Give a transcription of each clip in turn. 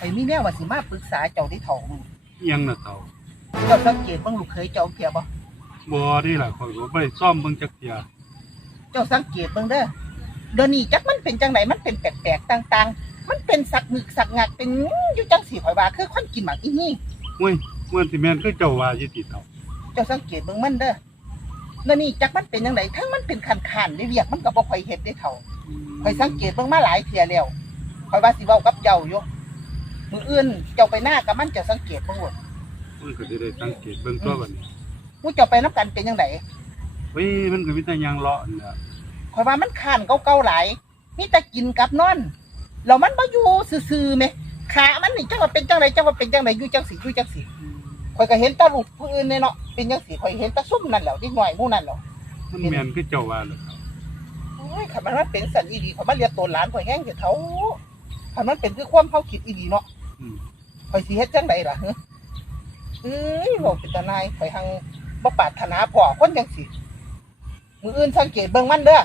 ข่อยมีแนวว่าสิมาปรึกษาเจ้าได้ถ่องอิหยังน่ะเต่าเจ้าสังเกตเบิ่งลูกเคยเจ้าเพียบ่บ่นี่ล่ะข่อยก็บ่ได้ซ่อมเบิ่งจักเที่ยเจ้าสังเกตเบิ่งเด้อเดี๋ยวนี้จักมันเป็นจังไดมันเป็นแปลกๆต่างๆ มันเป็นสักหนึกสักงักเป็นอยู่จังสีข่อยว่าคือคนกินหมากอีนี่โอ้ยมันสิแม่นคือเจ้าว่าอยู่ติเต่าเจ้าสังเกตเบิ่งมันเด้อเดี๋ยวนี้จักมันเป็นจังไดทั้งมันเป็นคันๆได้เรียกมันก็บ่ค่อยเฮ็ดได้เท่าข่อยสังเกตเบิ่งมาหลายเที่ยแล้วข่อยว่าสิเว้ากับเจ้าอยู่ มื้ออื่นเจ้าไปหน้ากับมันเจ้าสังเกตเบิ่งว่ามันก็สิได้สังเกตเบิ่งตัวบัดนี้หมู่เจ้าไปนํกันเป็นจังไดเฮ้ยมันก็มีแต่ยางเลาะนี่ล่ะข่อยว่ามันคานเก่าๆหลายมีแต่กินกับนอนแล้วมันบ่อยู่ซื่อๆแหมขามันนี่จังว่าเป็นจังไดจังว่าเป็นจังไดอยู่จังสิอยู่จังสิข่อยก็เห็นแตาลูกผู้อื่นเนี่ยเนาะเป็นจังสิข่อยเห็นแตาซุ่มนั่นแหล้วเด็กน้อยหมู่นั่นแหล้วมันแม่นคือเจ้าว่าล่ะครับโอ้ยคันมันว่าเป็นสันอีดีข่อยมาเรียกตัวหลานข่อยแห้งสิเฒ่าคันมันเป็นคือความเฮาคิดอีดีเนาะอืม ข่อยสิเฮ็ดจังไดล่ะฮะเอ้ยบอกเป็นตาหนายข่อยหังบ่ปรารถนาพ่อคนจังสิมื้ออื่นสังเกตเบิ่งมันเด้อ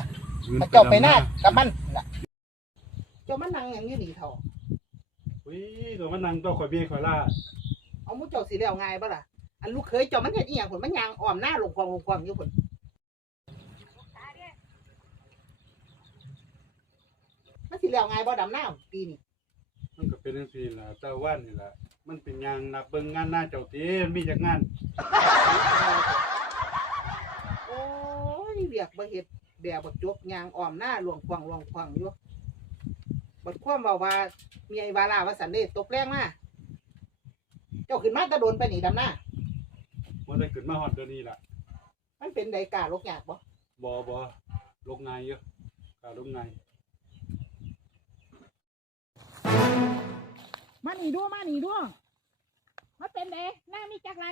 ถ้าเจ้าไปหน้ากับมันน่ะเจ้ามันนั่งอย่างนี้ดีเท่าเฮ้ยตัวมันนั่งตัวข่อยเบี้ยข่อยล่าเอามุเจ้าสีแล้วง่ายบ่ล่ะอันลูกเคยเจ้ามันเฮ็ดอีหยังผลมันยางอ้อมหน้าลงความลงความอยู่ผลมันสิแล้วง่ายบ่ดำหน้าปีนี้มันก็ เป็นจังซี่ล่ะแต่ว่านี่ล่ะมันเป็นยางนับเบิ่งงานหน้าเจ้าติมันมีจักงานโอ้ยเรียกบ่เฮ็ดแบบบ่จบยางอ้อมหน้าลวงควางลวงควางอยู่บัดความเว้าว่ามีไอ้วาลาว่าสันเดตกแรงมาเจ้าขึ้นมาแตะโดนไปนี่ดำหน้ามันได้ขึ้นมาฮอดเดี๋ยวนี้ล่ะมันเป็นไดกาลกยากบ่บ่บ่ลงงายอยู่กาลงงาย มาหนีดูมาหนีดูมาเป็นไดหน้ามีจักไร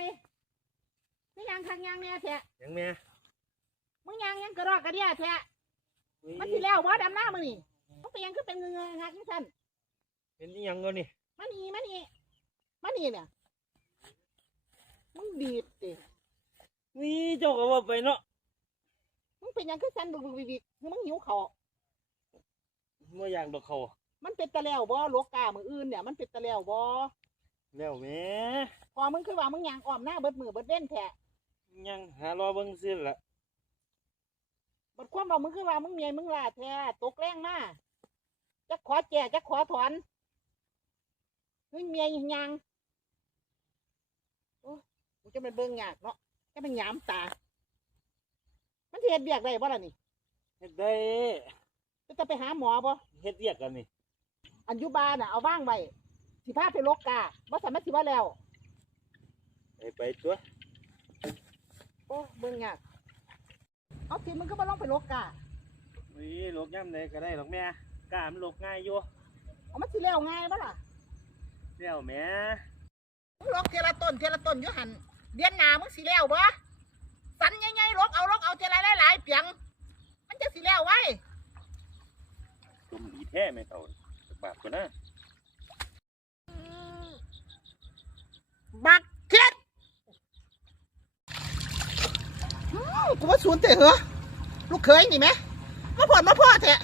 มึงยังคักยังแน่แท้ยังแม่มึงยังยังกระรอกกระเดียแท้มันสิแล้วบ่ดำหน้ามึงนี่มึงเป็นหยังคือเป็นเงืองักนี่ซั่นเห็นอีหยังก็นี่มาหนีมาหนีมาหนีเนี่ยมึงดีดตินี่เจ้าก็ว่าไปเนาะมึงเป็นหยังคือซั่นบึกบึกบิกบิกมึงหิวเขาวบ่อยากดอกเขา มันเป็นตะแล้วบ่โลกามืออื่นเนี่ยมันเป็นตะแล้วบ่แล้วแม่พอมึงคือว่ามึงยังอ้อมหน้าเบิดมือเบิดเว้นแท้ยังหารอเบิ่งซื่อละบัดความว่ามึงคือว่ามึงเมียมึงลาแท้ตกแรงมาจะขอแจจะขอถอนมึงเมียยังยังโอ้มึงจะเป็นเบิ่งยากเนาะจะเป็นหยามตา มันสิเฮ็ดเบียกได้บ่ล่ะนี่เฮ็ดได้จะจะไปหาหมอบ่เฮ็ดเรียกกันนี่ อันอยุบาน่ะเอาว่างไว้สิพาไปโลกกาบ่สามารถสิว่าแล้ว ไปไปตัวโอ้เบิ่งยากเอาสิมึงก็บ่ลองไปโลกกานี่ลกย่ำใดก็ได้หรอกแม่กล้ามันลกง่ายอยู่เอามันสิแล้วง่ายบ่ล่ะแล้วแม่มึงลอกเทละต้นเทละต้นอยู่หันเดือนหน้ามึงสิแล้วบ่สันใหญ่ๆลอกเอาลอกเอาเทละหลายๆเปียง มันจะสิแล้วไว้ ตุ่มดีแท้แม่เฒ่าสัก บาปก็นะบักเทียดกูว่าศูนย์เตะเหรอลูกเคยนี่ไหมมาพอดมาพ่อเถอะ